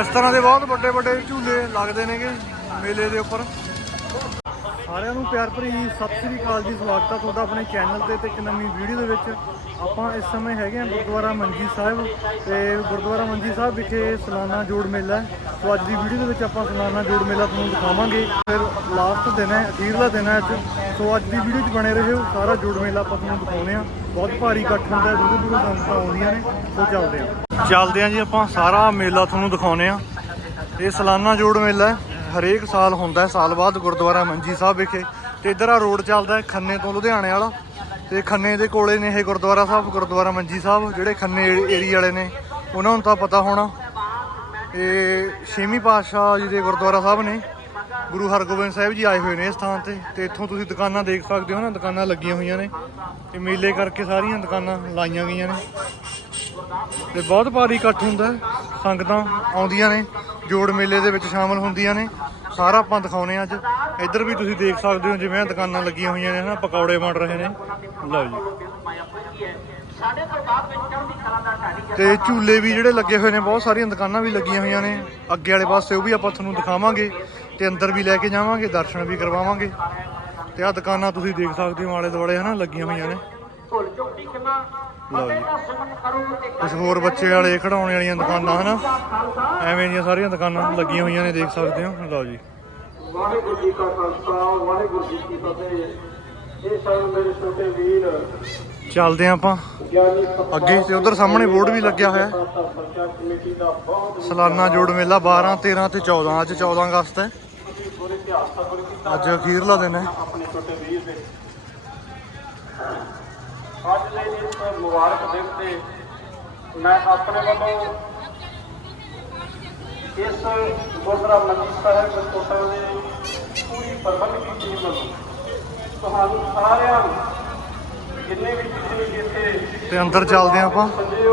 ਇਸ ਤਰ੍ਹਾਂ ਦੇ ਬਹੁਤ ਵੱਡੇ ਵੱਡੇ ਝੂਲੇ ਲੱਗਦੇ ਨੇਗੇ ਮੇਲੇ ਦੇ ਉੱਪਰ। ਸਾਰਿਆਂ ਨੂੰ ਪਿਆਰ ਭਰੀ ਸਤਿ ਸ੍ਰੀ ਅਕਾਲ ਜੀ, ਸਵਾਗਤ ਹੈ ਤੁਹਾਡਾ ਆਪਣੇ ਚੈਨਲ ਤੇ ਤੇ ਇੱਕ ਨਵੀਂ ਵੀਡੀਓ ਦੇ ਵਿੱਚ। ਆਪਾਂ ਇਸ ਸਮੇਂ ਹੈਗੇ ਆ ਗੁਰਦੁਆਰਾ ਮੰਜੀ ਸਾਹਿਬ ਤੇ ਗੁਰਦੁਆਰਾ ਮੰਜੀ ਸਾਹਿਬ ਵਿਖੇ ਸਲਾਨਾ ਜੋੜ ਮੇਲਾ ਸੋ ਅੱਜ ਦੀ ਵੀਡੀਓ ਦੇ ਵਿੱਚ ਆਪਾਂ ਸਲਾਨਾ ਜੋੜ ਮੇਲਾ ਤੁਹਾਨੂੰ ਦਿਖਾਵਾਂਗੇ। ਫਿਰ ਲਾਸਟ ਦਿਨ ਹੈ, ਅਖੀਰਲਾ ਦਿਨ ਹੈ ਅੱਜ। ਸੋ ਅੱਜ ਦੀ ਵੀਡੀਓ 'ਚ ਬਣੇ ਰਹੋ, ਸਾਰਾ ਜੋੜ ਮੇਲਾ ਆਪਾਂ ਤੁਹਾਨੂੰ ਦਿਖਾਉਣੇ ਆ ਬਹੁਤ ਭਾਰੀ ਇਕੱਠ ਹੁੰਦਾ ਦੂਰੋਂ ਦੂਰੋਂ ਸੰਗਤਾਂ ਆਉਂਦੀਆਂ ਨੇ। ਸੋ ਚੱਲਦੇ ਆ ਚੱਲਦੇ ਆ ਜੀ ਆਪਾਂ, ਸਾਰਾ ਮੇਲਾ ਤੁਹਾਨੂੰ ਦਿਖਾਉਣੇ ਆ। ਇਹ ਸਾਲਾਨਾ ਜੋੜ ਮੇਲਾ ਹੈ, ਹਰੇਕ ਸਾਲ ਹੁੰਦਾ ਹੈ, ਸਾਲ ਬਾਅਦ ਗੁਰਦੁਆਰਾ ਮੰਜੀ ਸਾਹਿਬ ਵਿਖੇ। ਤੇ ਇਧਰ ਆ ਰੋਡ ਚੱਲਦਾ ਹੈ, ਖੰਨੇ ਤੋਂ ਲੁਧਿਆਣੇ ਵਾਲਾ। ਤੇ ਖੰਨੇ ਦੇ ਕੋਲੇ ਨੇ ਇਹ ਗੁਰਦੁਆਰਾ ਸਾਹਿਬ, ਗੁਰਦੁਆਰਾ ਮੰਜੀ ਸਾਹਿਬ, ਜਿਹੜੇ ਖੰਨੇ ਏਰੀਆ ਵਾਲੇ ਨੇ, ਉਹਨਾਂ ਨੂੰ ਤਾਂ ਪਤਾ ਹੋਣਾ। ਇਹ ਛੇਵੀਂ ਪਾਤਸ਼ਾਹ ਜੀ ਦੇ ਗੁਰਦੁਆਰਾ ਸਾਹਿਬ ਨੇ, ਗੁਰੂ ਹਰਗੋਬਿੰਦ ਸਾਹਿਬ ਜੀ ਆਏ ਹੋਏ ਨੇ ਇਸ ਥਾਂ ਤੇ। ਤੇ ਇੱਥੋਂ ਤੁਸੀਂ ਦੁਕਾਨਾਂ ਦੇਖ ਸਕਦੇ ਹੋ ਨਾ, ਦੁਕਾਨਾਂ ਲੱਗੀਆਂ ਹੋਈਆਂ ਨੇ। ਤੇ ਮੇਲੇ ਕਰਕੇ ਸਾਰੀਆਂ ਦੁਕਾਨਾਂ ਲਾਈਆਂ ਗਈਆਂ ਨੇ। ਤੇ ਬਹੁਤ ਭਾਰੀ ਇਕੱਠ ਹੁੰਦਾ ਹੈ। ਸੰਗਤਾਂ ਆਉਂਦੀਆਂ ਨੇ, ਜੋੜ ਮੇਲੇ ਦੇ ਵਿੱਚ ਸ਼ਾਮਲ ਹੁੰਦੀਆਂ ਨੇ। ਸਾਰਾ ਆਪਾਂ ਦਿਖਾਉਨੇ ਆ ਅੱਜ। ਇੱਧਰ ਵੀ ਤੁਸੀਂ ਦੇਖ ਸਕਦੇ ਹੋ, ਜਿਵੇਂ ਆਹ ਦੁਕਾਨਾਂ ਲੱਗੀਆਂ ਹੋਈਆਂ ਨੇ, ਹਨਾ, ਪਕੌੜੇ ਬਣ ਰਹੇ ਨੇ। ਲਓ ਜੀ। ਤੇ ਝੂਲੇ ਵੀ ਜਿਹੜੇ ਲੱਗੇ ਹੋਏ ਨੇ, ਬਹੁਤ ਸਾਰੀਆਂ ਦੁਕਾਨਾਂ ਵੀ ਲੱਗੀਆਂ ਹੋਈਆਂ ਨੇ। ਅੱਗੇ ਵਾਲੇ ਪਾਸੇ ਉਹ ਵੀ ਆਪਾਂ ਤੁਹਾਨੂੰ ਦਿਖਾਵਾਂਗੇ ਤੇ ਅੰਦਰ ਵੀ ਲੈ ਕੇ ਜਾਵਾਂਗੇ, ਦਰਸ਼ਨ ਵੀ ਕਰਵਾਵਾਂਗੇ। ਤੇ ਆਹ ਦੁਕਾਨਾਂ ਤੁਸੀਂ ਦੇਖ ਸਕਦੇ ਹੋ ਆਲੇ ਦੁਆਲੇ ਹਨਾ, ਲੱਗੀਆਂ ਹੋਈਆਂ ਨੇ। ਲਓ ਜੀ। ਕੁਝ ਹੋਰ ਬੱਚੇ ਵਾਲੇ ਖੜਾਉਣੇ ਵਾਲੀਆਂ ਦੁਕਾਨਾਂ ਹਨਾ? ਐਵੇਂ ਦੀਆਂ ਸਾਰੀਆਂ ਦੁਕਾਨਾਂ ਲੱਗੀਆਂ ਹੋਈਆਂ ਨੇ ਦੇਖ ਸਕਦੇ ਹੋ। ਲਓ ਜੀ। ਵਾਹਿਗੁਰੂ ਜੀ ਕਾ ਖਾਲਸਾ ਵਾਹਿਗੁਰੂ ਜੀ ਕੀ ਫਤਿਹ। ਇਹ ਸਭ ਮੇਰੇ ਛੋਟੇ ਵੀਰ। ਚੱਲਦੇ ਆਪਾਂ। ਅੱਗੇ ਤੇ ਉਧਰ ਸਾਹਮਣੇ ਬੋਰਡ ਵੀ ਲੱਗਿਆ ਹੋਇਆ। ਸਾਲਾਨਾ ਜੋੜ ਮੇਲਾ 12 13 ਤੇ 14 ਅੱਜ 14 ਅਗਸਤ ਹੈ। ਅੱਜ ਅਖੀਰਲਾ ਦਿਨ ਹੈ। ਆਪਣੇ ਛੋਟੇ ਵੀਰ ਦੇ ਅੱਜ ਦੇ ਇਸ ਮੁਬਾਰਕ ਦਿਨ ਤੇ ਮੈਂ ਆਪਣੇ ਵੱਲੋਂ ਇਸ ਗੁਰਦੁਆਰਾ ਮੰਜੀ ਸਾਹਿਬ ਕੋਟਾ ਦੇ ਪੂਰੀ ਪ੍ਰਬੰਧਕੀ ਟੀਮ ਵੱਲੋਂ ਤੁਹਾਨੂੰ ਸਾਰਿਆਂ ਨੂੰ ਜਿੰਨੇ ਵੀ ਇੱਥੇ ਤੇ ਅੰਦਰ ਚੱਲਦੇ ਆਪਾਂ।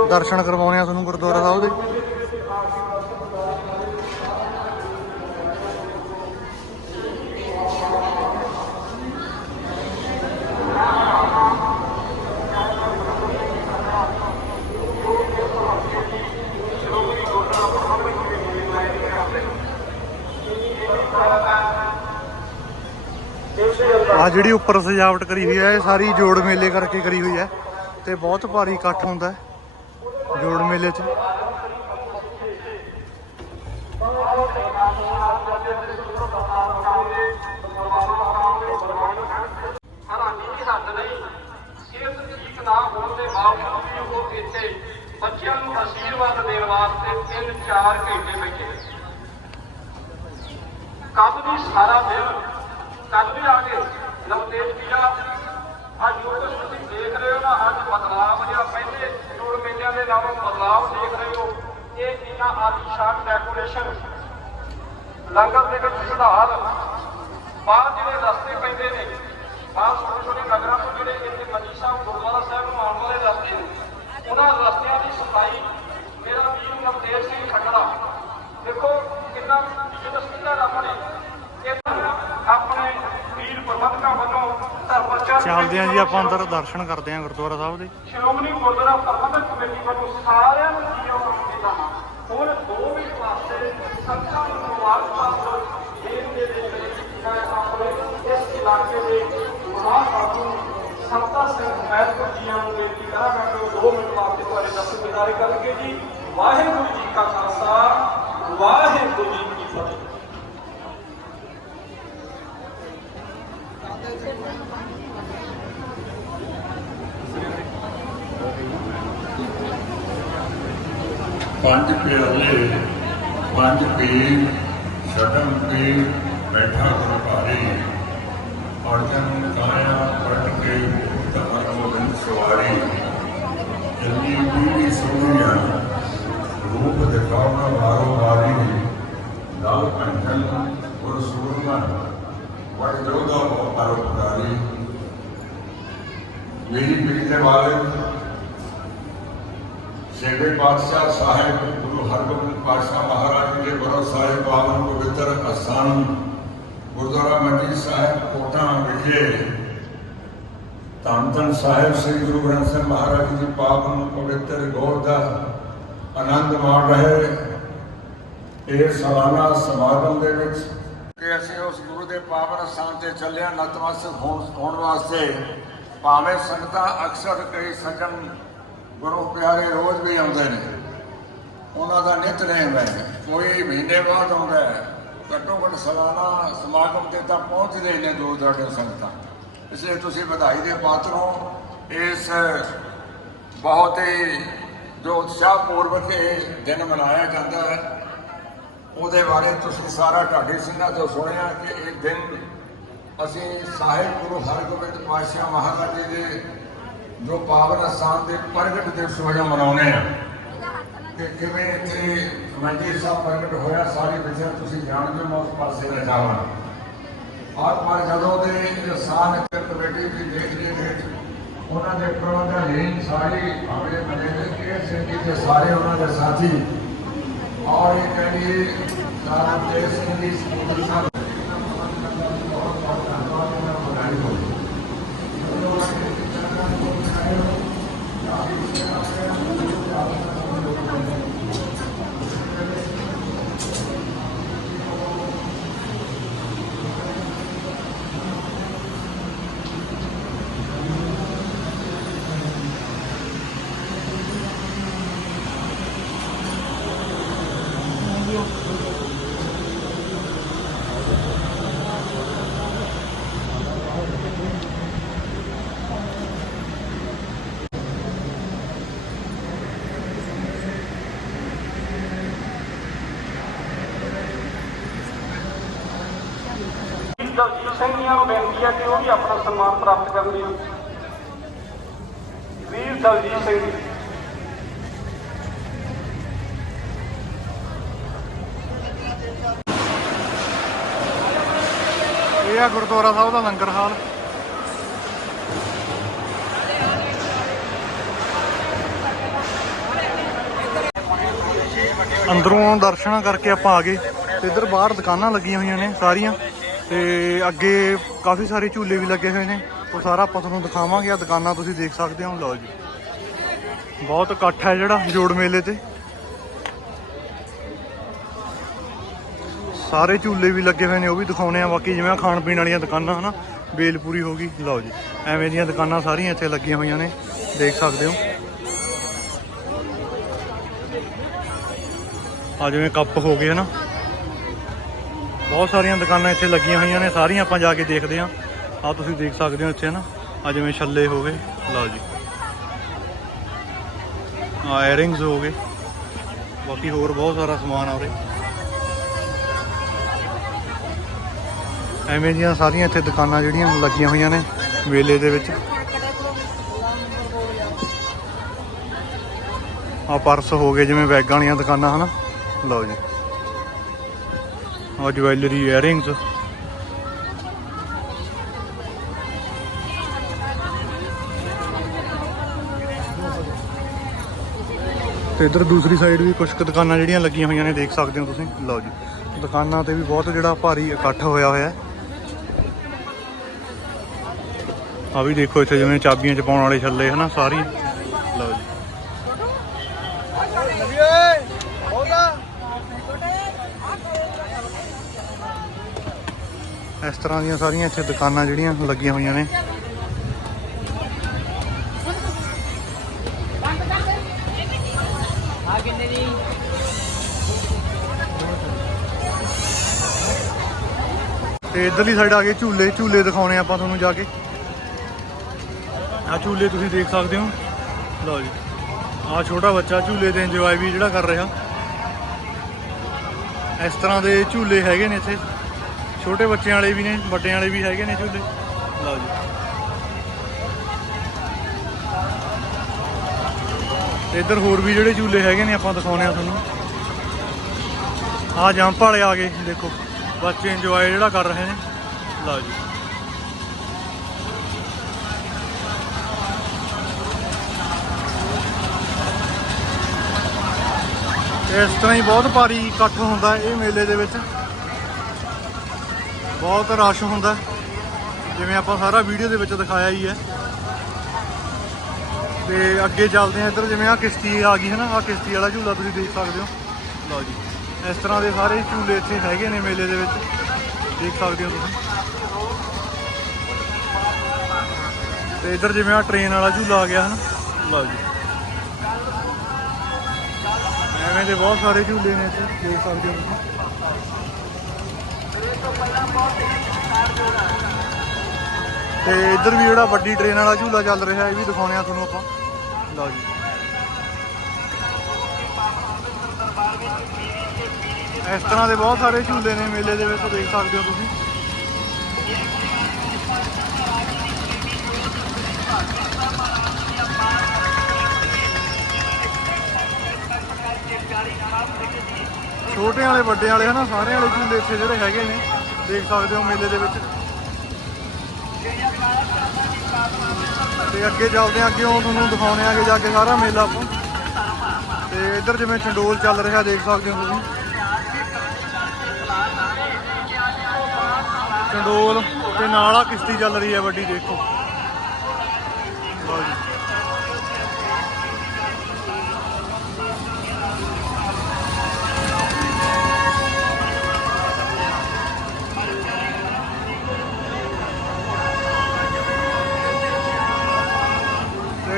ਦਰਸ਼ਨ ਕਰਵਾਉਣੇ ਆ ਤੁਹਾਨੂੰ ਗੁਰਦੁਆਰਾ ਸਾਹਿਬ ਦੇ। ਆ ਜਿਹੜੀ ਉੱਪਰ ਸਜਾਵਟ ਕਰੀ ਹੋਈ ਹੈ, ਇਹ ਸਾਰੀ ਜੋੜ ਮੇਲੇ ਕਰਕੇ ਕਰੀ ਹੋਈ ਹੈ ਤੇ ਬਹੁਤ ਭਾਰੀ ਇਕੱਠ ਹੁੰਦਾ ਹੈ ਜੋੜ ਮੇਲੇ 'ਚ। ਬੱਚਿਆਂ ਨੂੰ ਅਸ਼ੀਰਵਾਦ ਦੇਣ ਵਾਸਤੇ ਤਿੰਨ ਚਾਰ ਘੰਟੇ ਬੈਠੇ ਕੱਲ ਵੀ ਸਾਰਾ ਦਿਨ ਕੱਲ ਵੀ ਆ ਕੇ ਨਵਤੇਜ ਪੀਆ ਅੱਜ ਜੋ ਕੁਝ ਤੁਸੀਂ ਦੇਖ ਰਹੇ ਹੋ ਨਾ ਅੱਜ ਬਦਲਾਵ ਜਿਹੜਾ ਪਹਿਲੇ ਜੋੜ ਮੇਲਿਆਂ ਦੇ ਨਾਲੋਂ ਬਦਲਾਵ ਦੇਖ ਰਹੇ ਹੋ। ਇਹ ਇਹਨਾਂ ਆਲੀਸ਼ਾਨ ਡੈਕੋਰੇਸ਼ਨ ਲੰਗਰ ਦੇ ਵਿੱਚ ਸੁਧਾਰ ਬਾਹਰ ਜਿਹੜੇ ਰਸਤੇ ਪੈਂਦੇ ਨੇ ਬਾਹਰ ਛੋਟੇ ਛੋਟੇ ਨਗਰਾਂ ਤੋਂ ਜਿਹੜੇ ਇੱਥੇ ਮੰਜੀ ਸਾਹਿਬ, ਗੁਰਦੁਆਰਾ ਸਾਹਿਬ ਨੂੰ ਆਉਣ ਵਾਲੇ ਰਸਤੇ ਨੇ, ਉਹਨਾਂ ਰਸਤਿਆਂ ਦੀ ਸਫ਼ਾਈ ਮੇਰਾ ਵੀਰ ਨਵਤੇਜ ਸਿੰਘ ਖੱਟੜਾ ਦੇਖੋ ਕਿੰਨਾ ਜਿਹੜਾ ਸਿੱਧਾ ਰੱਬ ਨੇ ਇਹ ਆਪਣੇ ਵੀਰ ਪ੍ਰਬੰਧਕਾਂ ਵੱਲੋਂ ਧਰਮਚਾਰ ਚੱਲਦੇ ਆਂ ਜੀ, ਆਪਾਂ ਅੰਦਰ ਦਰਸ਼ਨ ਕਰਦੇ ਆਂ ਗੁਰਦੁਆਰਾ ਸਾਹਿਬ ਦੇ। ਸ਼੍ਰੋਮਣੀ ਗੁਰਦੁਆਰਾ ਪ੍ਰਬੰਧਕ ਕਮੇਟੀ ਵੱਲੋਂ ਸਾਰਿਆਂ ਨੂੰ ਜੀ ਆਉਣਾ ਚਾਹੀਦਾ ਹੁਣ ਦੋ ਮਿੰਟ ਵਾਸਤੇ ਸੰਤਾਂ ਨੂੰ ਮੁਬਾਰਕਬਾਦ ਦੇਣ ਦੇ ਲਈ ਆਪਣੇ ਇਸ ਇਲਾਕੇ ਦੇ ਮਹਾਸਾਧੂ ਸੰਤਾ ਸਿੰਘ ਮਹਿਤਪੁਰ ਜੀਆਂ ਨੂੰ ਬੇਨਤੀ ਕਰਾਂਗਾ ਕਿ ਉਹ ਮਿੰਟ ਵਾਸਤੇ ਤੁਹਾਡੇ ਦਰਸ਼ਨ ਦਿਦਾਰੇ ਕਰਨਗੇ ਜੀ ਵਾਹਿਗੁਰੂ ਜੀ ਕਾ ਖਾਲਸਾ ਵਾਹਿਗੁਰੂ ਜੀ ਕੀ ਫਤਿਹ ਪੰਜ ਪਿਆਲੇ ਪੰਜ ਪੀਰ ਛਟਮ ਪੀਰ ਬੈਠਾ ਗੁਰ ਭਾਰੀ ਅਰਜਨ ਕਾਇਆ ਪਟ ਕੇ ਤਮਰ ਗੋਬਿੰਦ ਸਵਾਰੀ। ਜਲਦੀ ਪੀੜੀ ਸੋਹਣਿਆ ਰੂਪ ਦਿਖਾਉਣਾ ਵਾਰੋ ਵਾਰੀ ਲਾਲ ਕੰਠਨ ਗੁਰ ਸੂਰਮਾ। ਵੜ ਜੋਦਾ ਪਰਉਪਕਾਰੀ ਮੇਰੀ ਪੀੜੀ ਦੇ ਵਾਲੇ, ਸੇਵੇ ਪਾਤਸ਼ਾਹ ਸਾਹਿਬ ਗੁਰੂ ਹਰਗੋਬਿੰਦ ਪਾਤਸ਼ਾਹ ਮਹਾਰਾਜ ਜੀ ਦੇ ਗੁਰੂ ਸਾਹਿਬ ਪਾਵਨ ਪਵਿੱਤਰ ਅਸਥਾਨ, ਗੁਰਦੁਆਰਾ ਮੰਡੀ ਸਾਹਿਬ, ਕੋਟਾਂ ਵਿਖੇ ਧੰਨ ਧੰਨ ਸਾਹਿਬ ਸ੍ਰੀ ਗੁਰੂ ਗ੍ਰੰਥ ਸਾਹਿਬ ਮਹਾਰਾਜ ਜੀ ਦੀ ਪਾਵਨ ਪਵਿੱਤਰ ਗੋਦ ਦਾ ਆਨੰਦ ਮਾਣ ਰਹੇ ਇਹ ਸਾਲਾਨਾ ਸਮਾਗਮ ਦੇ ਵਿੱਚ ਕਿ ਅਸੀਂ ਉਸ ਗੁਰੂ ਦੇ ਪਾਵਨ ਸਥਾਨ ਤੇ ਚੱਲਿਆ, ਨਤਮਸਤਕ ਹੋਣ ਹੋਣ ਵਾਸਤੇ ਭਾਵੇਂ ਸੰਗਤਾਂ ਅਕਸਰ ਕਈ ਸੱਜਣ ਗੁਰੂ ਪਿਆਰੇ ਰੋਜ਼ ਵੀ ਆਉਂਦੇ ਨੇ। ਉਹਨਾਂ ਦਾ ਨਿਤਨੇਮ ਹੈ। ਕੋਈ ਮਹੀਨੇ ਬਾਅਦ ਆਉਂਦਾ ਹੈ। ਘੱਟੋ ਘੱਟ ਸਾਲਾਨਾ ਸਮਾਗਮ ਤੇ ਤਾਂ ਪਹੁੰਚਦੇ ਨੇ ਦੋ ਦਰਜਨ ਸੰਗਤਾਂ। ਇਸ ਲਈ ਤੁਸੀਂ ਵਧਾਈ ਦੇ ਪਾਤਰ ਹੋ। ਇਸ ਬਹੁਤ ਹੀ ਜੋ ਉਤਸ਼ਾਹਪੂਰਵਕ ਇਹ ਦਿਨ ਮਨਾਇਆ ਜਾਂਦਾ ਹੈ, ਉਹਦੇ ਬਾਰੇ ਤੁਸੀਂ ਸਾਰਾ ਢਾਡੀ ਸਿੰਘਾਂ ਤੋਂ ਸੁਣਿਆ ਕਿ ਇਹ ਦਿਨ ਅਸੀਂ ਸਾਹਿਬ ਗੁਰੂ ਹਰਗੋਬਿੰਦ ਪਾਤਸ਼ਾਹ ਮਹਾਰਾਜ ਜੀ ਦੇ ਜੋ ਪਾਵਨ ਅਸਥਾਨ ਦੇ ਪ੍ਰਗਟ ਦਿਵਸ ਵਜੋਂ ਮਨਾਉਂਦੇ ਆ ਕਿ ਕਿਵੇਂ ਇੱਥੇ ਮੰਜੀ ਸਾਹਿਬ ਪ੍ਰਗਟ ਹੋਇਆ, ਸਾਰੀ ਵਿਸ਼ਾ ਤੁਸੀਂ ਜਾਣਦੇ ਹੋ ਉਸ ਪਾਸੇ ਨਾ ਜਾਵਾਂ ਔਰ ਪਰ ਜਦੋਂ ਦੇ ਇਨਸਾਨ ਕਮੇਟੀ ਦੀ ਦੇਖ ਦੇ ਵਿੱਚ ਉਹਨਾਂ ਦੇ ਪ੍ਰਬੰਧਨ ਸਾਰੀ ਭਾਵੇਂ ਬਣੇ ਨੇ ਕਿ ਸਿੰਘ ਜੀ ਦੇ ਸਾਰੇ ਉਹਨਾਂ ਦੇ ਸਾਥੀ। ਔਰ ਇਹ ਕਹਿੰਦੀ, ਸਾਰਾ ਦੇਸ਼ ਦੀ ਸਕੂਲ ਸਾਹਿਬ ਦਲਜੀਤ ਸਿੰਘ ਦੀਆਂ ਨੂੰ ਬੇਨਤੀ ਹੈ ਕਿ ਉਹ ਵੀ ਆਪਣਾ ਸਨਮਾਨ ਪ੍ਰਾਪਤ ਕਰਨ ਦੀ ਵੀਰ ਦਲਜੀਤ ਸਿੰਘ। ਜੀ ਇਹ ਆ ਗੁਰਦੁਆਰਾ ਸਾਹਿਬ ਦਾ ਲੰਗਰ ਹਾਲ। ਅੰਦਰੋਂ ਦਰਸ਼ਨ ਕਰਕੇ ਆਪਾਂ ਆ ਗਏ। ਤੇ ਇੱਧਰ ਬਾਹਰ ਦੁਕਾਨਾਂ ਲੱਗੀਆਂ ਹੋਈਆਂ ਨੇ ਸਾਰੀਆਂ। ਤੇ ਅੱਗੇ ਕਾਫੀ ਸਾਰੇ ਝੂਲੇ ਵੀ ਲੱਗੇ ਹੋਏ ਨੇ। ਉਹ ਸਾਰਾ ਆਪਾਂ ਤੁਹਾਨੂੰ ਦਿਖਾਵਾਂਗੇ। ਆ ਦੁਕਾਨਾਂ ਤੁਸੀਂ ਦੇਖ ਸਕਦੇ ਹੋ। ਲਓ ਜੀ। ਬਹੁਤ ਇਕੱਠ ਹੈ ਜਿਹੜਾ ਜੋੜ ਮੇਲੇ ਤੇ। ਸਾਰੇ ਝੂਲੇ ਵੀ ਲੱਗੇ ਹੋਏ ਨੇ, ਉਹ ਵੀ ਦਿਖਾਉਣੇ ਆ। ਬਾਕੀ ਜਿਵੇਂ ਖਾਣ ਪੀਣ ਵਾਲੀਆਂ ਦੁਕਾਨਾਂ, ਹਨਾ? ਬੇਲਪੂਰੀ ਹੋ ਗਈ। ਲਓ ਜੀ। ਐਵੇਂ ਦੀਆਂ ਦੁਕਾਨਾਂ ਸਾਰੀਆਂ ਇੱਥੇ ਲੱਗੀਆਂ ਹੋਈਆਂ ਨੇ। ਦੇਖ ਸਕਦੇ ਹੋ। ਆ ਜਿਵੇਂ ਕੱਪ ਹੋ ਗਏ, ਹਨਾ? ਬਹੁਤ ਸਾਰੀਆਂ ਦੁਕਾਨਾਂ ਇੱਥੇ ਲੱਗੀਆਂ ਹੋਈਆਂ ਨੇ, ਸਾਰੀਆਂ ਆਪਾਂ ਜਾ ਕੇ ਦੇਖਦੇ ਹਾਂ। ਆ ਤੁਸੀਂ ਦੇਖ ਸਕਦੇ ਹੋ ਇੱਥੇ ਨਾ ਆ ਜਿਵੇਂ ਛੱਲੇ ਹੋ ਗਏ। ਲਓ ਜੀ। ਆ 에ਅਰਿੰਗਸ ਹੋ ਗਏ। ਬਾਕੀ ਹੋਰ ਬਹੁਤ ਸਾਰਾ ਸਮਾਨ ਆ ਉਰੇ। ਐਵੇਂ ਦੀਆਂ ਸਾਰੀਆਂ ਇੱਥੇ ਦੁਕਾਨਾਂ ਜਿਹੜੀਆਂ ਲੱਗੀਆਂ ਹੋਈਆਂ ਨੇ, ਮੇਲੇ ਦੇ ਵਿੱਚ। ਆ ਪਰਸ ਹੋ ਗਏ, ਜਿਵੇਂ ਬੈਗਾਂ ਵਾਲੀਆਂ ਦੁਕਾਨਾਂ, ਹਨਾ? ਲਓ ਜੀ। ਆ ਜਵੈਲਰੀ ਇਅਰਿੰਗਸ ਤੇ ਇਧਰ ਦੂਸਰੀ ਸਾਈਡ ਵੀ ਕੁਝ ਕੁ ਦੁਕਾਨਾਂ ਜਿਹੜੀਆਂ ਲੱਗੀਆਂ ਹੋਈਆਂ ਨੇ, ਦੇਖ ਸਕਦੇ ਹੋ ਤੁਸੀਂ। ਲਓ ਜੀ, ਦੁਕਾਨਾਂ ਤੇ ਵੀ ਬਹੁਤ ਜਿਹੜਾ ਭਾਰੀ ਇਕੱਠ ਹੋਇਆ ਹੋਇਆ ਹੈ। ਆ ਵੀ ਦੇਖੋ ਇੱਥੇ ਜਿਵੇਂ ਚਾਬੀਆਂ ਚ ਪਾਉਣ ਵਾਲੇ ਛੱਲੇ, ਹਨਾ, ਸਾਰੀ ਲਓ ਜੀ ਇਸ ਤਰ੍ਹਾਂ ਦੀਆਂ ਸਾਰੀਆਂ ਇੱਥੇ ਦੁਕਾਨਾਂ ਜਿਹੜੀਆਂ ਲੱਗੀਆਂ ਹੋਈਆਂ ਨੇ। ਤੇ ਇਧਰਲੀ ਸਾਈਡ ਆ ਗਏ ਝੂਲੇ ਝੂਲੇ ਦਿਖਾਉਣੇ ਆਪਾਂ ਤੁਹਾਨੂੰ ਜਾ ਕੇ। ਆ ਝੂਲੇ ਤੁਸੀਂ ਦੇਖ ਸਕਦੇ ਹੋ। ਲਓ ਜੀ। ਆ ਛੋਟਾ ਬੱਚਾ ਝੂਲੇ ਤੇ ਇੰਜੋਏ ਵੀ ਜਿਹੜਾ ਕਰ ਰਿਹਾ। ਇਸ ਤਰ੍ਹਾਂ ਦੇ ਝੂਲੇ ਹੈਗੇ ਨੇ ਇੱਥੇ। ਛੋਟੇ ਬੱਚਿਆਂ ਵਾਲੇ ਵੀ ਨੇ, ਵੱਡਿਆਂ ਵਾਲੇ ਵੀ ਹੈਗੇ ਨੇ ਝੂਲੇ। ਲਓ ਜੀ। ਇੱਧਰ ਹੋਰ ਵੀ ਜਿਹੜੇ ਝੂਲੇ ਹੈਗੇ ਨੇ, ਆਪਾਂ ਦਿਖਾਉਣੇ ਆ ਤੁਹਾਨੂੰ। ਆ ਜੰਪ ਵਾਲੇ ਆ ਗਏ, ਦੇਖੋ। ਬੱਚੇ ਇੰਜੋਏ ਜਿਹੜਾ ਕਰ ਰਹੇ ਨੇ। ਲਓ ਜੀ। ਇਸ ਤਰ੍ਹਾਂ ਹੀ ਬਹੁਤ ਭਾਰੀ ਇਕੱਠ ਹੁੰਦਾ ਇਹ ਮੇਲੇ ਦੇ ਵਿੱਚ। ਬਹੁਤ ਰਸ਼ ਹੁੰਦਾ। ਜਿਵੇਂ ਆਪਾਂ ਸਾਰਾ ਵੀਡੀਓ ਦੇ ਵਿੱਚ ਦਿਖਾਇਆ ਹੀ ਹੈ। ਤੇ ਅੱਗੇ ਚੱਲਦੇ ਆ ਇੱਧਰ ਜਿਵੇਂ ਆ ਕਿਸ਼ਤੀ ਆ ਗਈ ਹੈ ਨਾ ਆ ਕਿਸ਼ਤੀ ਵਾਲਾ ਝੂਲਾ ਤੁਸੀਂ ਦੇਖ ਸਕਦੇ ਹੋ। ਲਓ ਜੀ। ਇਸ ਤਰ੍ਹਾਂ ਦੇ ਸਾਰੇ ਝੂਲੇ ਇੱਥੇ ਹੈਗੇ ਨੇ ਮੇਲੇ ਦੇ ਵਿੱਚ। ਦੇਖ ਸਕਦੇ ਹੋ ਤੁਸੀਂ। ਤੇ ਇੱਧਰ ਜਿਵੇਂ ਆ ਟ੍ਰੇਨ ਵਾਲਾ ਝੂਲਾ ਆ ਗਿਆ ਹਨ ਲਓ ਜੀ। ਐਵੇਂ ਦੇ ਬਹੁਤ ਸਾਰੇ ਝੂਲੇ ਨੇ ਇੱਥੇ ਦੇਖ ਸਕਦੇ ਹੋ ਤੁਸੀਂ। ਤੇ ਇੱਧਰ ਵੀ ਜਿਹੜਾ ਵੱਡੀ ਟ੍ਰੇਨ ਵਾਲਾ ਝੂਲਾ ਚੱਲ ਰਿਹਾ, ਇਹ ਵੀ ਦਿਖਾਉਣੇ ਆ ਤੁਹਾਨੂੰ ਆਪਾਂ। ਲਓ ਜੀ। ਇਸ ਤਰ੍ਹਾਂ ਦੇ ਬਹੁਤ ਸਾਰੇ ਝੂਲੇ ਨੇ ਮੇਲੇ ਦੇ ਵਿੱਚ, ਦੇਖ ਸਕਦੇ ਹੋ ਤੁਸੀਂ। ਛੋਟੇ ਵਾਲੇ, ਵੱਡੇ ਵਾਲੇ, ਹਨਾ? ਸਾਰੇ ਵਾਲੇ ਝੂਲੇ ਇੱਥੇ ਜਿਹੜੇ ਹੈਗੇ ਨੇ। ਦੇਖ ਸਕਦੇ ਹੋ ਮੇਲੇ ਦੇ ਵਿੱਚ। ਤੇ ਅੱਗੇ ਚੱਲਦੇ ਆ ਅੱਗੇ ਉਹ ਤੁਹਾਨੂੰ ਦਿਖਾਉਣੇ ਆਗੇ ਜਾ ਕੇ ਸਾਰਾ ਮੇਲਾ ਆਪਾਂ। ਤੇ ਇੱਧਰ ਜਿਵੇਂ ਚੰਡੋਲ ਚੱਲ ਰਿਹਾ, ਦੇਖ ਸਕਦੇ ਹੋ ਤੁਸੀਂ। ਚੰਡੋਲ ਤੇ ਨਾਲ ਆ ਕਿਸ਼ਤੀ ਚੱਲ ਰਹੀ ਹੈ ਵੱਡੀ, ਦੇਖੋ।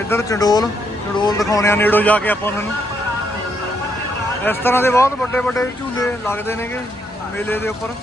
ਇੱਧਰ ਚੰਡੋਲ ਚੰਡੋਲ ਦਿਖਾਉਣੇ ਆ ਨੇੜੋਂ ਜਾ ਕੇ ਆਪਾਂ ਤੁਹਾਨੂੰ। ਇਸ ਤਰ੍ਹਾਂ ਦੇ ਬਹੁਤ ਵੱਡੇ ਵੱਡੇ ਝੂਲੇ ਲੱਗਦੇ ਨੇਗੇ ਮੇਲੇ ਦੇ ਉੱਪਰ।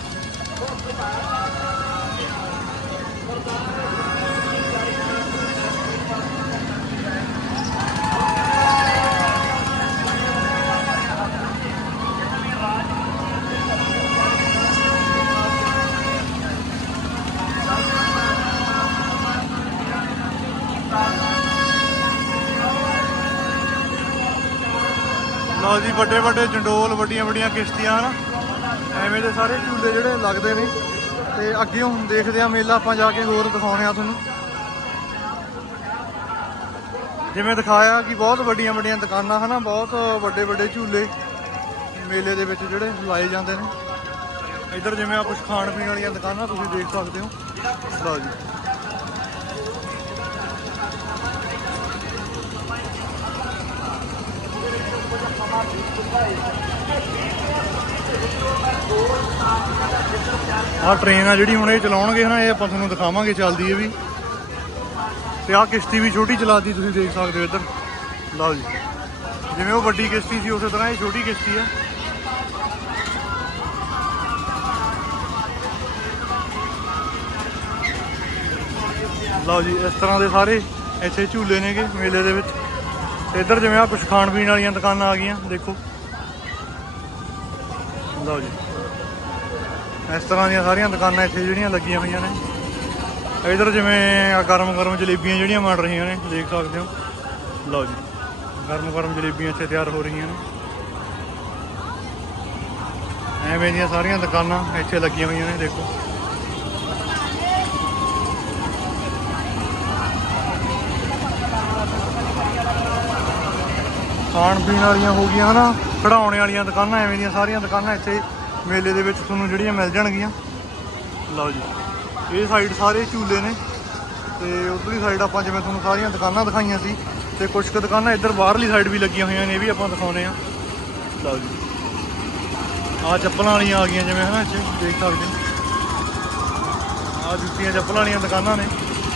ਲਓ ਜੀ, ਵੱਡੇ ਵੱਡੇ ਜੰਡੋਲ, ਵੱਡੀਆਂ ਵੱਡੀਆਂ ਕਿਸ਼ਤੀਆਂ, ਹਨ? ਐਵੇਂ ਦੇ ਸਾਰੇ ਝੂਲੇ ਜਿਹੜੇ ਲੱਗਦੇ ਨੇ। ਤੇ ਅੱਗੇ ਹੁਣ ਦੇਖਦੇ ਆ ਮੇਲਾ, ਆਪਾਂ ਜਾ ਕੇ ਹੋਰ ਦਿਖਾਉਣੇ ਆ ਤੁਹਾਨੂੰ। ਜਿਵੇਂ ਦਿਖਾਇਆ ਕਿ ਬਹੁਤ ਵੱਡੀਆਂ ਵੱਡੀਆਂ ਦੁਕਾਨਾਂ, ਹਨਾ? ਬਹੁਤ ਵੱਡੇ ਵੱਡੇ ਝੂਲੇ ਮੇਲੇ ਦੇ ਵਿੱਚ ਜਿਹੜੇ ਲਾਏ ਜਾਂਦੇ ਨੇ। ਇੱਧਰ ਜਿਵੇਂ ਆ ਕੁਝ ਖਾਣ ਪੀਣ ਵਾਲੀਆਂ ਦੁਕਾਨਾਂ, ਤੁਸੀਂ ਦੇਖ ਸਕਦੇ ਹੋ। ਲਓ ਜੀ। ਆਹ ਟ੍ਰੇਨ ਆ ਜਿਹੜੀ ਹੁਣ ਇਹ ਚਲਾਉਣਗੇ ਨਾ ਇਹ ਆਪਾਂ ਤੁਹਾਨੂੰ ਦਿਖਾਵਾਂਗੇ, ਚੱਲਦੀ ਇਹ ਵੀ। ਤੇ ਆਹ ਕਿਸ਼ਤੀ ਵੀ ਛੋਟੀ ਚਲਾਦੀ ਤੁਸੀਂ ਦੇਖ ਸਕਦੇ ਹੋ ਇੱਧਰ। ਲਓ ਜੀ। ਜਿਵੇਂ ਉਹ ਵੱਡੀ ਕਿਸ਼ਤੀ ਸੀ, ਉਸੇ ਤਰ੍ਹਾਂ ਇਹ ਛੋਟੀ ਕਿਸ਼ਤੀ ਆ। ਲਓ ਜੀ, ਇਸ ਤਰ੍ਹਾਂ ਦੇ ਸਾਰੇ ਇੱਥੇ ਝੂਲੇ ਨੇਗੇ ਮੇਲੇ ਦੇ ਵਿੱਚ। ਤੇ ਇੱਧਰ ਜਿਵੇਂ ਆ ਕੁਝ ਖਾਣ ਪੀਣ ਵਾਲੀਆਂ ਦੁਕਾਨਾਂ ਆ ਗਈਆਂ, ਦੇਖੋ। ਲਓ ਜੀ। ਇਸ ਤਰ੍ਹਾਂ ਦੀਆਂ ਸਾਰੀਆਂ ਦੁਕਾਨਾਂ ਇੱਥੇ ਜਿਹੜੀਆਂ ਲੱਗੀਆਂ ਹੋਈਆਂ ਨੇ। ਇੱਧਰ ਜਿਵੇਂ ਆ ਗਰਮ ਗਰਮ ਜਲੇਬੀਆਂ ਜਿਹੜੀਆਂ ਬਣ ਰਹੀਆਂ ਨੇ, ਦੇਖ ਸਕਦੇ ਹੋ। ਲਓ ਜੀ। ਗਰਮ ਗਰਮ ਜਲੇਬੀਆਂ ਇੱਥੇ ਤਿਆਰ ਹੋ ਰਹੀਆਂ ਨੇ। ਐਵੇਂ ਦੀਆਂ ਸਾਰੀਆਂ ਦੁਕਾਨਾਂ ਇੱਥੇ ਲੱਗੀਆਂ ਹੋਈਆਂ ਨੇ, ਦੇਖੋ। ਖਾਣ ਪੀਣ ਵਾਲੀਆਂ ਹੋ ਗਈਆਂ, ਹਨਾ? ਖੜਾਉਣੇ ਵਾਲੀਆਂ ਦੁਕਾਨਾਂ ਐਵੇਂ ਦੀਆਂ ਸਾਰੀਆਂ ਦੁਕਾਨਾਂ ਇੱਥੇ ਮੇਲੇ ਦੇ ਵਿੱਚ ਤੁਹਾਨੂੰ ਜਿਹੜੀਆਂ ਮਿਲ ਜਾਣਗੀਆਂ। ਲਓ ਜੀ, ਇਹ ਸਾਈਡ ਸਾਰੇ ਝੂਲੇ ਨੇ ਤੇ ਉਧਰਲੀ ਸਾਈਡ ਆਪਾਂ ਜਿਵੇਂ ਤੁਹਾਨੂੰ ਸਾਰੀਆਂ ਦੁਕਾਨਾਂ ਦਿਖਾਈਆਂ ਸੀ ਤੇ ਕੁਝ ਕੁ ਦੁਕਾਨਾਂ ਇੱਧਰ ਬਾਹਰਲੀ ਸਾਈਡ ਵੀ ਲੱਗੀਆਂ ਹੋਈਆਂ ਨੇ, ਇਹ ਵੀ ਆਪਾਂ ਦਿਖਾਉਨੇ ਆ ਲਓ ਜੀ ਆ ਚੱਪਲਾਂ ਵਾਲੀਆਂ ਆ ਗਈਆਂ ਜਿਵੇਂ, ਹਨਾ, ਇੱਥੇ ਦੇਖ ਸਕਦੇ ਹੋ। ਆ ਜੁੱਤੀਆਂ ਚੱਪਲਾਂ ਵਾਲੀਆਂ ਦੁਕਾਨਾਂ ਨੇ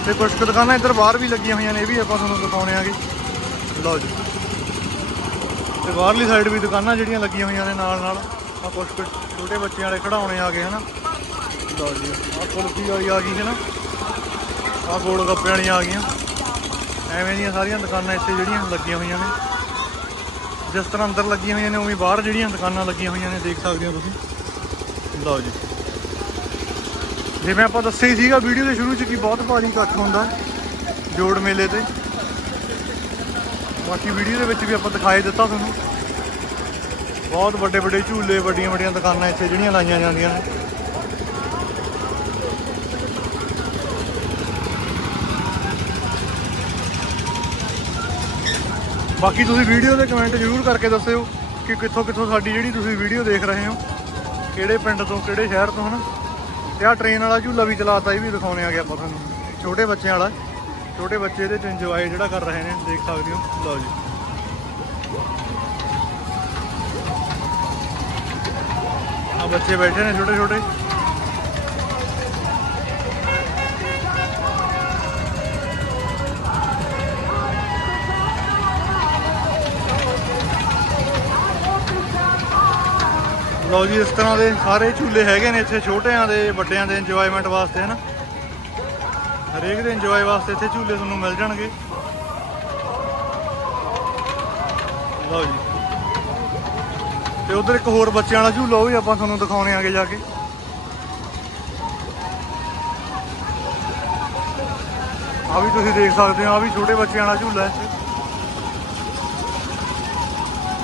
ਤੇ ਕੁਝ ਕੁ ਦੁਕਾਨਾਂ ਇੱਧਰ ਬਾਹਰ ਵੀ ਲੱਗੀਆਂ ਹੋਈਆਂ ਨੇ, ਇਹ ਵੀ ਆਪਾਂ ਤੁਹਾਨੂੰ ਦਿਖਾਉਣੇ ਆਗੇ। ਲਓ ਜੀ ਤੇ ਬਾਹਰਲੀ ਸਾਈਡ ਵੀ ਦੁਕਾਨਾਂ ਜਿਹੜੀਆਂ ਲੱਗੀਆਂ ਹੋਈਆਂ ਨੇ ਨਾਲ ਨਾਲ। ਆ ਕੁਝ ਕੁ ਛੋਟੇ ਬੱਚਿਆਂ ਵਾਲੇ ਖੜਾਉਣੇ ਆ ਗਏ, ਹਨਾ? ਲਓ ਜੀ ਆ ਕੁਲਫੀ ਵਾਲੀ ਆ ਗਈ ਹੈ ਨਾ। ਆ ਗੋਲ ਗੱਪੇ ਵਾਲੀਆਂ ਆ ਗਈਆਂ। ਐਵੇਂ ਦੀਆਂ ਸਾਰੀਆਂ ਦੁਕਾਨਾਂ ਇੱਥੇ ਜਿਹੜੀਆਂ ਲੱਗੀਆਂ ਹੋਈਆਂ ਨੇ। ਜਿਸ ਤਰ੍ਹਾਂ ਅੰਦਰ ਲੱਗੀਆਂ ਹੋਈਆਂ ਨੇ, ਉਵੇਂ ਬਾਹਰ ਜਿਹੜੀਆਂ ਦੁਕਾਨਾਂ ਲੱਗੀਆਂ ਹੋਈਆਂ ਨੇ, ਦੇਖ ਸਕਦੇ ਹੋ ਤੁਸੀਂ। ਲਓ ਜੀ। ਜਿਵੇਂ ਆਪਾਂ ਦੱਸਿਆ ਹੀ ਸੀਗਾ ਵੀਡੀਓ ਦੇ ਸ਼ੁਰੂ 'ਚ ਕਿ ਬਹੁਤ ਭਾਰੀ ਇਕੱਠ ਹੁੰਦਾ ਜੋੜ ਮੇਲੇ ਤੇ। ਬਾਕੀ ਵੀਡੀਓ ਦੇ ਵਿੱਚ ਵੀ ਆਪਾਂ ਦਿਖਾਈ ਦਿੱਤਾ ਤੁਹਾਨੂੰ। ਬਹੁਤ ਵੱਡੇ ਵੱਡੇ ਝੂਲੇ, ਵੱਡੀਆਂ ਵੱਡੀਆਂ ਦੁਕਾਨਾਂ ਇੱਥੇ ਜਿਹੜੀਆਂ ਲਾਈਆਂ ਜਾਂਦੀਆਂ ਨੇ। ਬਾਕੀ ਤੁਸੀਂ ਵੀਡੀਓ ਦੇ ਕਮੈਂਟ ਜ਼ਰੂਰ ਕਰਕੇ ਦੱਸਿਓ ਕਿ ਕਿੱਥੋਂ ਕਿੱਥੋਂ ਸਾਡੀ ਜਿਹੜੀ ਤੁਸੀਂ ਵੀਡੀਓ ਦੇਖ ਰਹੇ ਹੋ, ਕਿਹੜੇ ਪਿੰਡ ਤੋਂ, ਕਿਹੜੇ ਸ਼ਹਿਰ ਤੋਂ, ਹਨ? ਤੇ ਆਹ ਟ੍ਰੇਨ ਵਾਲਾ ਝੂਲਾ ਵੀ ਚਲਾਤਾ ਇਹ ਵੀ ਦਿਖਾਉਣੇ ਆ ਗਿਆ ਆਪਾਂ ਤੁਹਾਨੂੰ, ਛੋਟੇ ਬੱਚਿਆਂ ਵਾਲਾ। ਛੋਟੇ ਬੱਚੇ ਇਹਦੇ 'ਚ ਇੰਜੋਏ ਜਿਹੜਾ ਕਰ ਰਹੇ ਨੇ, ਦੇਖ ਸਕਦੇ ਹੋ। ਲਓ ਜੀ। ਆ ਬੱਚੇ ਬੈਠੇ ਨੇ ਛੋਟੇ ਛੋਟੇ। ਲਓ ਜੀ, ਇਸ ਤਰ੍ਹਾਂ ਦੇ ਸਾਰੇ ਝੂਲੇ ਹੈਗੇ ਨੇ ਇੱਥੇ, ਛੋਟਿਆਂ ਦੇ, ਵੱਡਿਆਂ ਦੇ ਇੰਜੋਇਮੈਂਟ ਵਾਸਤੇ, ਹਨਾ? ਹਰੇਕ ਦੇ ਇੰਜੋਏ ਵਾਸਤੇ ਇੱਥੇ ਝੂਲੇ ਤੁਹਾਨੂੰ ਮਿਲ ਜਾਣਗੇ। ਲਓ ਜੀ। ਤੇ ਉਧਰ ਇੱਕ ਹੋਰ ਬੱਚਿਆਂ ਵਾਲਾ ਝੂਲਾ ਉਹ ਵੀ ਆਪਾਂ ਤੁਹਾਨੂੰ ਦਿਖਾਉਣੇ ਆਗੇ ਜਾ ਕੇ। ਆ ਵੀ ਤੁਸੀਂ ਦੇਖ ਸਕਦੇ ਹੋ ਆ ਵੀ ਛੋਟੇ ਬੱਚਿਆਂ ਵਾਲਾ ਝੂਲਾ ਹੈ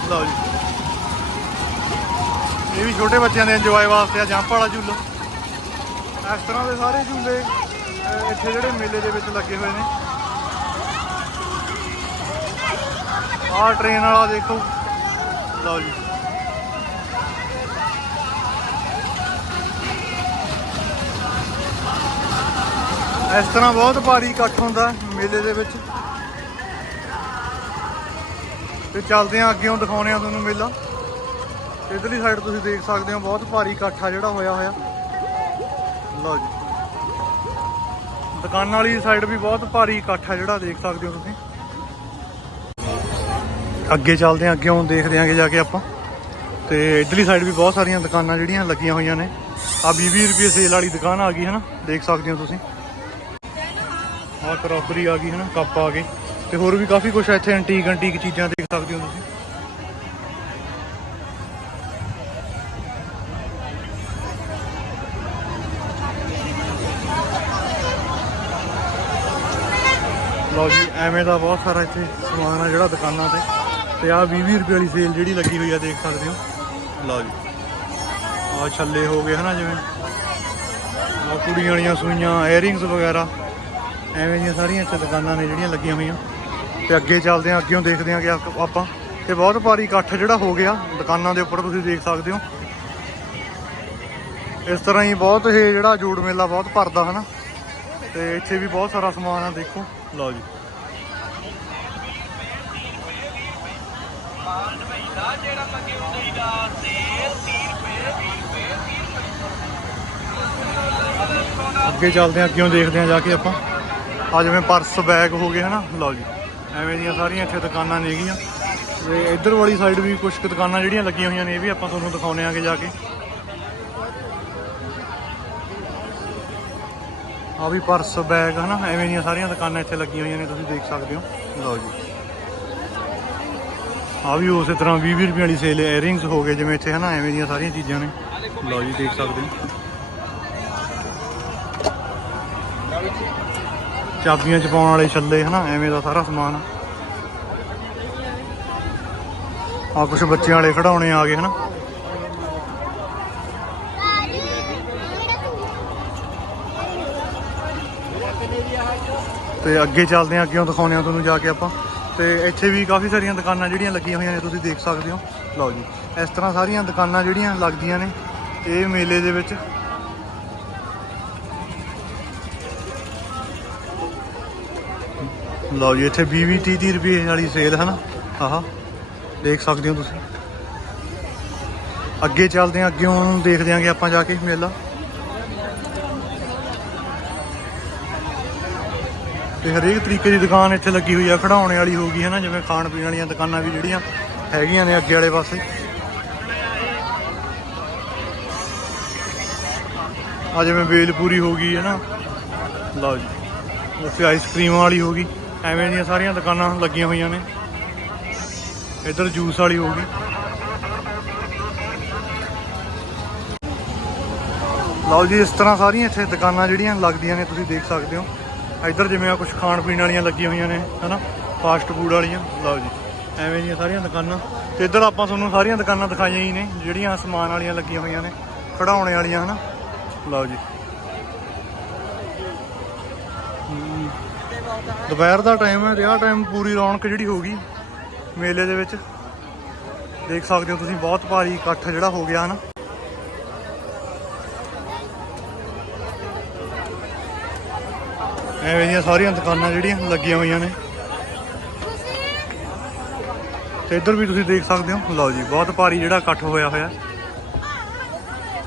ਲਓ ਜੀ। ਇਹ ਵੀ ਛੋਟੇ ਬੱਚਿਆਂ ਦੇ ਇੰਜੋਏ ਵਾਸਤੇ ਆ, ਜੰਪ ਵਾਲਾ ਝੂਲਾ। ਇਸ ਤਰ੍ਹਾਂ ਦੇ ਸਾਰੇ ਝੂਲੇ ਇੱਥੇ ਜਿਹੜੇ ਮੇਲੇ ਦੇ ਵਿੱਚ ਲੱਗੇ ਹੋਏ ਨੇ। ਆਹ ਟ੍ਰੇਨ ਵਾਲਾ ਦੇਖੋ। ਲਓ ਜੀ। ਇਸ ਤਰ੍ਹਾਂ ਬਹੁਤ ਭਾਰੀ ਇਕੱਠ ਹੁੰਦਾ ਮੇਲੇ ਦੇ ਵਿੱਚ। ਤੇ ਚੱਲਦੇ ਆ ਅੱਗੇੋਂ ਦਿਖਾਉਣੇ ਆ ਤੁਹਾਨੂੰ ਮੇਲਾ। ਇਧਰਲੀ ਸਾਈਡ ਤੁਸੀਂ ਦੇਖ ਸਕਦੇ ਹੋ, ਬਹੁਤ ਭਾਰੀ ਇਕੱਠ ਆ ਜਿਹੜਾ ਹੋਇਆ ਹੋਇਆ। ਲਓ ਜੀ। ਦੁਕਾਨਾਂ ਵਾਲੀ ਸਾਈਡ ਵੀ ਬਹੁਤ ਭਾਰੀ ਇਕੱਠ ਹੈ ਜਿਹੜਾ ਦੇਖ ਸਕਦੇ ਹੋ ਤੁਸੀਂ। ਅੱਗੇ ਚੱਲਦੇ ਆ ਅੱਗੇੋਂ ਦੇਖਦੇ ਆਂਗੇ ਜਾ ਕੇ ਆਪਾਂ। ਤੇ ਇਧਰਲੀ ਸਾਈਡ ਵੀ ਬਹੁਤ ਸਾਰੀਆਂ ਦੁਕਾਨਾਂ ਜਿਹੜੀਆਂ ਲੱਗੀਆਂ ਹੋਈਆਂ ਨੇ। ਆ 20 ਰੁਪਏ ਸੇਲ ਵਾਲੀ ਦੁਕਾਨ ਆ ਗਈ ਹੈ ਨਾ ਦੇਖ ਸਕਦੇ ਹੋ ਤੁਸੀਂ। ਆਹ ਕਰੋਕਰੀ ਆ ਗਈ ਹੈ ਨਾ ਕੱਪ ਆ ਗਏ। ਤੇ ਹੋਰ ਵੀ ਕਾਫੀ ਕੁਝ ਇੱਥੇ ਐਂਟੀਕ ਐਂਟੀਕ ਚੀਜ਼ਾਂ ਦੇਖ ਸਕਦੇ ਹੋ ਤੁਸੀਂ। ਲਓ ਜੀ ਐਵੇਂ ਦਾ ਬਹੁਤ ਸਾਰਾ ਇੱਥੇ ਸਮਾਨ ਆ ਜਿਹੜਾ ਦੁਕਾਨਾਂ ਤੇ। ਤੇ ਆਹ 20 20 ਰੁਪਏ ਵਾਲੀ ਸੇਲ ਜਿਹੜੀ ਲੱਗੀ ਹੋਈ ਆ ਦੇਖ ਸਕਦੇ ਹੋ। ਲਓ ਜੀ। ਆਹ ਛੱਲੇ ਹੋ ਗਏ ਹਨਾ ਜਿਵੇਂ। ਆਹ ਕੁੜੀਆਂ ਵਾਲੀਆਂ ਸੂਈਆਂ 에ਅਰਿੰਗਸ ਵਗੈਰਾ। ਐਵੇਂ ਦੀਆਂ ਸਾਰੀਆਂ ਇੱਥੇ ਦੁਕਾਨਾਂ ਨੇ ਜਿਹੜੀਆਂ ਲੱਗੀਆਂ ਹੋਈਆਂ। ਤੇ ਅੱਗੇ ਚੱਲਦੇ ਆਂ ਅੱਗੇੋਂ ਦੇਖਦੇ ਆਂ ਕਿ ਆਪਾਂ। ਤੇ ਬਹੁਤ ਭਾਰੀ ਇਕੱਠ ਜਿਹੜਾ ਹੋ ਗਿਆ ਦੁਕਾਨਾਂ ਦੇ ਉੱਪਰ ਤੁਸੀਂ ਦੇਖ ਸਕਦੇ ਹੋ। ਇਸ ਤਰ੍ਹਾਂ ਹੀ ਬਹੁਤ ਇਹ ਜਿਹੜਾ ਜੋੜ ਮੇਲਾ ਬਹੁਤ ਭਰਦਾ ਹਨਾ। ਤੇ ਇੱਥੇ ਵੀ ਬਹੁਤ ਸਾਰਾ ਸਮਾਨ ਆ ਦੇਖੋ। ਲਓ ਜੀ। ਅੱਗੇ ਚੱਲਦੇ ਆਂ ਅੱਗੇੋਂ ਦੇਖਦੇ ਆਂ ਜਾ ਕੇ ਆਪਾਂ। ਆ ਜਿਵੇਂ ਪਰਸ ਬੈਗ ਹੋ ਗਏ ਹਨਾ, ਲਓ ਜੀ। ਐਵੇਂ ਦੀਆਂ ਸਾਰੀਆਂ ਇੱਥੇ ਦੁਕਾਨਾਂ ਨੇਗੀਆਂ। ਤੇ ਇੱਧਰ ਵਾਲੀ ਸਾਈਡ ਵੀ ਕੁਝ ਦੁਕਾਨਾਂ ਜਿਹੜੀਆਂ ਲੱਗੀਆਂ ਹੋਈਆਂ ਨੇ, ਇਹ ਵੀ ਆਪਾਂ ਤੁਹਾਨੂੰ ਦਿਖਾਉਣੇ ਆਗੇ ਜਾ ਕੇ। ਆ ਵੀ ਪਰਸ, ਬੈਗ, ਹਨਾ? ਐਵੇਂ ਦੀਆਂ ਸਾਰੀਆਂ ਦੁਕਾਨਾਂ ਇੱਥੇ ਲੱਗੀਆਂ ਹੋਈਆਂ ਨੇ, ਤੁਸੀਂ ਦੇਖ ਸਕਦੇ ਹੋ। ਲਓ ਜੀ। ਆ ਵੀ ਉਸੇ ਤਰ੍ਹਾਂ 20 20 ਰੁਪਏ ਵਾਲੀ ਸੇਲ 에ਅਰਿੰਗਸ ਹੋ ਗਏ, ਜਿਵੇਂ ਇੱਥੇ, ਹਨਾ? ਐਵੇਂ ਦੀਆਂ ਸਾਰੀਆਂ ਚੀਜ਼ਾਂ ਨੇ। ਲਓ ਜੀ, ਦੇਖ ਸਕਦੇ ਹੋ। ਚਾਬੀਆਂ ਚ ਪਾਉਣ ਵਾਲੇ ਛੱਲੇ, ਹਨਾ? ਐਵੇਂ ਦਾ ਸਾਰਾ ਸਮਾਨ। ਆ ਕੁਝ ਬੱਚਿਆਂ ਵਾਲੇ ਖਿਡੌਣੇ ਆ ਗਏ, ਹਨਾ? ਤੇ ਅੱਗੇ ਚੱਲਦੇ ਹਾਂ, ਅੱਗੇੋਂ ਦਿਖਾਉਂਦੇ ਹਾਂ ਤੁਹਾਨੂੰ ਜਾ ਕੇ ਆਪਾਂ। ਤੇ ਇੱਥੇ ਵੀ ਕਾਫੀ ਸਾਰੀਆਂ ਦੁਕਾਨਾਂ ਜਿਹੜੀਆਂ ਲੱਗੀਆਂ ਹੋਈਆਂ ਨੇ, ਤੁਸੀਂ ਦੇਖ ਸਕਦੇ ਹੋ। ਲਓ ਜੀ, ਇਸ ਤਰ੍ਹਾਂ ਸਾਰੀਆਂ ਦੁਕਾਨਾਂ ਜਿਹੜੀਆਂ ਲੱਗਦੀਆਂ ਨੇ ਇਹ ਮੇਲੇ ਦੇ ਵਿੱਚ। ਲਓ ਜੀ, ਇੱਥੇ 20 20 30 30 ਰੁਪਏ ਵਾਲੀ ਸੇਲ ਹੈ ਨਾ ਆਹ, ਦੇਖ ਸਕਦੇ ਹੋ ਤੁਸੀਂ। ਅੱਗੇ ਚੱਲਦੇ ਹਾਂ, ਅੱਗੇ ਹੁਣ ਦੇਖਦੇ ਦਿਆਂਗੇ ਆਪਾਂ ਜਾ ਕੇ ਮੇਲਾ। ਤੇ ਹਰੇਕ ਤਰੀਕੇ ਦੀ ਦੁਕਾਨ ਇੱਥੇ ਲੱਗੀ ਹੋਈ ਆ ਖੜਾਉਣੇ ਵਾਲੀ ਹੋ ਗਈ ਹੈ ਨਾ ਜਿਵੇਂ ਖਾਣ ਪੀਣ ਵਾਲੀਆਂ ਦੁਕਾਨਾਂ ਵੀ ਜਿਹੜੀਆਂ ਹੈਗੀਆਂ ਨੇ ਅੱਗੇ ਵਾਲੇ ਪਾਸੇ। ਆ ਜਿਵੇਂ ਬੇਲਪੂਰੀ ਹੋ ਗਈ ਹੈ ਨਾ ਲਓ ਜੀ, ਉੱਥੇ ਆਈਸਕ੍ਰੀਮ ਵਾਲੀ ਹੋ ਗਈ, ਐਵੇਂ ਦੀਆਂ ਸਾਰੀਆਂ ਦੁਕਾਨਾਂ ਲੱਗੀਆਂ ਹੋਈਆਂ ਨੇ। ਇੱਧਰ ਜੂਸ ਵਾਲੀ ਹੋ ਗਈ। ਲਓ ਜੀ, ਇਸ ਤਰ੍ਹਾਂ ਸਾਰੀਆਂ ਇੱਥੇ ਦੁਕਾਨਾਂ ਜਿਹੜੀਆਂ ਲੱਗਦੀਆਂ ਨੇ, ਤੁਸੀਂ ਦੇਖ ਸਕਦੇ ਹੋ। ਇੱਧਰ ਜਿਵੇਂ ਆ ਕੁਝ ਖਾਣ ਪੀਣ ਵਾਲੀਆਂ ਲੱਗੀਆਂ ਹੋਈਆਂ ਨੇ, ਹਨਾ? ਫਾਸਟ ਫੂਡ ਵਾਲੀਆਂ। ਲਓ ਜੀ, ਐਵੇਂ ਦੀਆਂ ਸਾਰੀਆਂ ਦੁਕਾਨਾਂ। ਤੇ ਇੱਧਰ ਆਪਾਂ ਤੁਹਾਨੂੰ ਸਾਰੀਆਂ ਦੁਕਾਨਾਂ ਦਿਖਾਈਆਂ ਹੀ ਨੇ, ਜਿਹੜੀਆਂ ਸਮਾਨ ਵਾਲੀਆਂ ਲੱਗੀਆਂ ਹੋਈਆਂ ਨੇ ਖੜਾਉਣੇ ਵਾਲੀਆਂ, ਹਨਾ? ਲਓ ਜੀ। ਦੁਪਹਿਰ ਦਾ ਟਾਈਮ ਹੈ ਤੇ ਆਹ ਟਾਈਮ ਪੂਰੀ ਰੌਣਕ ਜਿਹੜੀ ਹੋ ਗਈ ਮੇਲੇ ਦੇ ਵਿੱਚ। ਦੇਖ ਸਕਦੇ ਹੋ ਤੁਸੀਂ, ਬਹੁਤ ਭਾਰੀ ਇਕੱਠ ਜਿਹੜਾ ਹੋ ਗਿਆ, ਹਨਾ? ਐਵੇਂ ਦੀਆਂ ਸਾਰੀਆਂ ਦੁਕਾਨਾਂ ਜਿਹੜੀਆਂ ਲੱਗੀਆਂ ਹੋਈਆਂ ਨੇ। ਤੇ ਇੱਧਰ ਵੀ ਤੁਸੀਂ ਦੇਖ ਸਕਦੇ ਹੋ। ਲਓ ਜੀ, ਬਹੁਤ ਭਾਰੀ ਜਿਹੜਾ ਇਕੱਠ ਹੋਇਆ ਹੋਇਆ।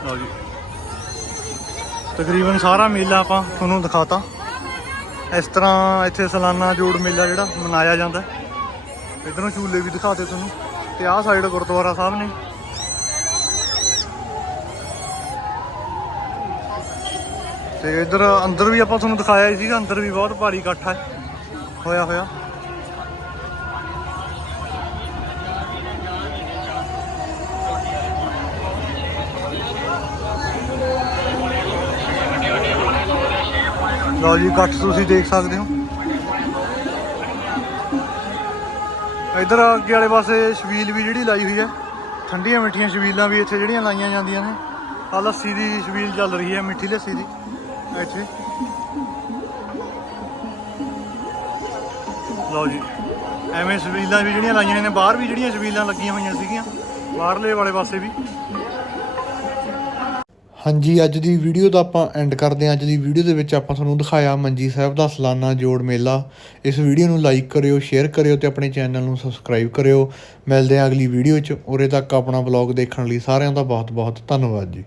ਲਓ ਜੀ। ਤਕਰੀਬਨ ਸਾਰਾ ਮੇਲਾ ਆਪਾਂ ਤੁਹਾਨੂੰ ਦਿਖਾਤਾ। ਇਸ ਤਰ੍ਹਾਂ ਇੱਥੇ ਸਾਲਾਨਾ ਜੋੜ ਮੇਲਾ ਜਿਹੜਾ ਮਨਾਇਆ ਜਾਂਦਾ। ਇਧਰੋਂ ਝੂਲੇ ਵੀ ਦਿਖਾਤੇ ਤੁਹਾਨੂੰ। ਤੇ ਆਹ ਸਾਈਡ ਗੁਰਦੁਆਰਾ ਸਾਹਿਬ ਨੇ। ਤੇ ਇਧਰ ਅੰਦਰ ਵੀ ਆਪਾਂ ਤੁਹਾਨੂੰ ਦਿਖਾਇਆ ਹੀ ਸੀਗਾ, ਅੰਦਰ ਵੀ ਬਹੁਤ ਭਾਰੀ ਇਕੱਠ ਹੈ। ਹੋਇਆ ਹੋਇਆ। ਲਓ ਜੀ, ਇਕੱਠ ਤੁਸੀਂ ਦੇਖ ਸਕਦੇ ਹੋ। ਇਧਰ ਅੱਗੇ ਵਾਲੇ ਪਾਸੇ ਛਬੀਲ ਵੀ ਜਿਹੜੀ ਲਾਈ ਹੋਈ ਹੈ। ਠੰਡੀਆਂ ਮਿੱਠੀਆਂ ਛਬੀਲਾਂ ਵੀ ਇੱਥੇ ਜਿਹੜੀਆਂ ਲਾਈਆਂ ਜਾਂਦੀਆਂ ਨੇ। ਆ ਲੱਸੀ ਦੀ ਛਬੀਲ ਚੱਲ ਰਹੀ ਹੈ, ਮਿੱਠੀ ਲੱਸੀ ਦੀ। ਇੱਥੇ। ਲਓ ਜੀ, ਐਵੇਂ ਛਬੀਲਾਂ ਵੀ ਜਿਹੜੀਆਂ ਲਾਈਆਂ ਨੇ, ਬਾਹਰ ਵੀ ਜਿਹੜੀਆਂ ਛਬੀਲਾਂ ਲੱਗੀਆਂ ਹੋਈਆਂ ਸੀਗੀਆਂ, ਬਾਹਰਲੇ ਵਾਲੇ ਪਾਸੇ ਵੀ। ਹਾਂਜੀ, ਅੱਜ ਦੀ ਵੀਡੀਓ ਦਾ ਆਪਾਂ ਐਂਡ ਕਰਦੇ ਹਾਂ। ਅੱਜ ਦੀ ਵੀਡੀਓ ਦੇ ਵਿੱਚ ਆਪਾਂ ਤੁਹਾਨੂੰ ਦਿਖਾਇਆ ਮੰਜੀ ਸਾਹਿਬ ਦਾ ਸਾਲਾਨਾ ਜੋੜ ਮੇਲਾ। ਇਸ ਵੀਡੀਓ ਨੂੰ ਲਾਈਕ ਕਰਿਓ ਸ਼ੇਅਰ ਕਰਿਓ ਤੇ ਆਪਣੇ ਚੈਨਲ ਨੂੰ ਸਬਸਕ੍ਰਾਈਬ ਕਰਿਓ। ਮਿਲਦੇ ਹਾਂ ਅਗਲੀ ਵੀਡੀਓ 'ਚ। ਉਰੇ ਤੱਕ ਆਪਣਾ ਵਲੌਗ ਦੇਖਣ ਲਈ ਸਾਰਿਆਂ ਦਾ ਬਹੁਤ ਬਹੁਤ ਧੰਨਵਾਦ ਜੀ।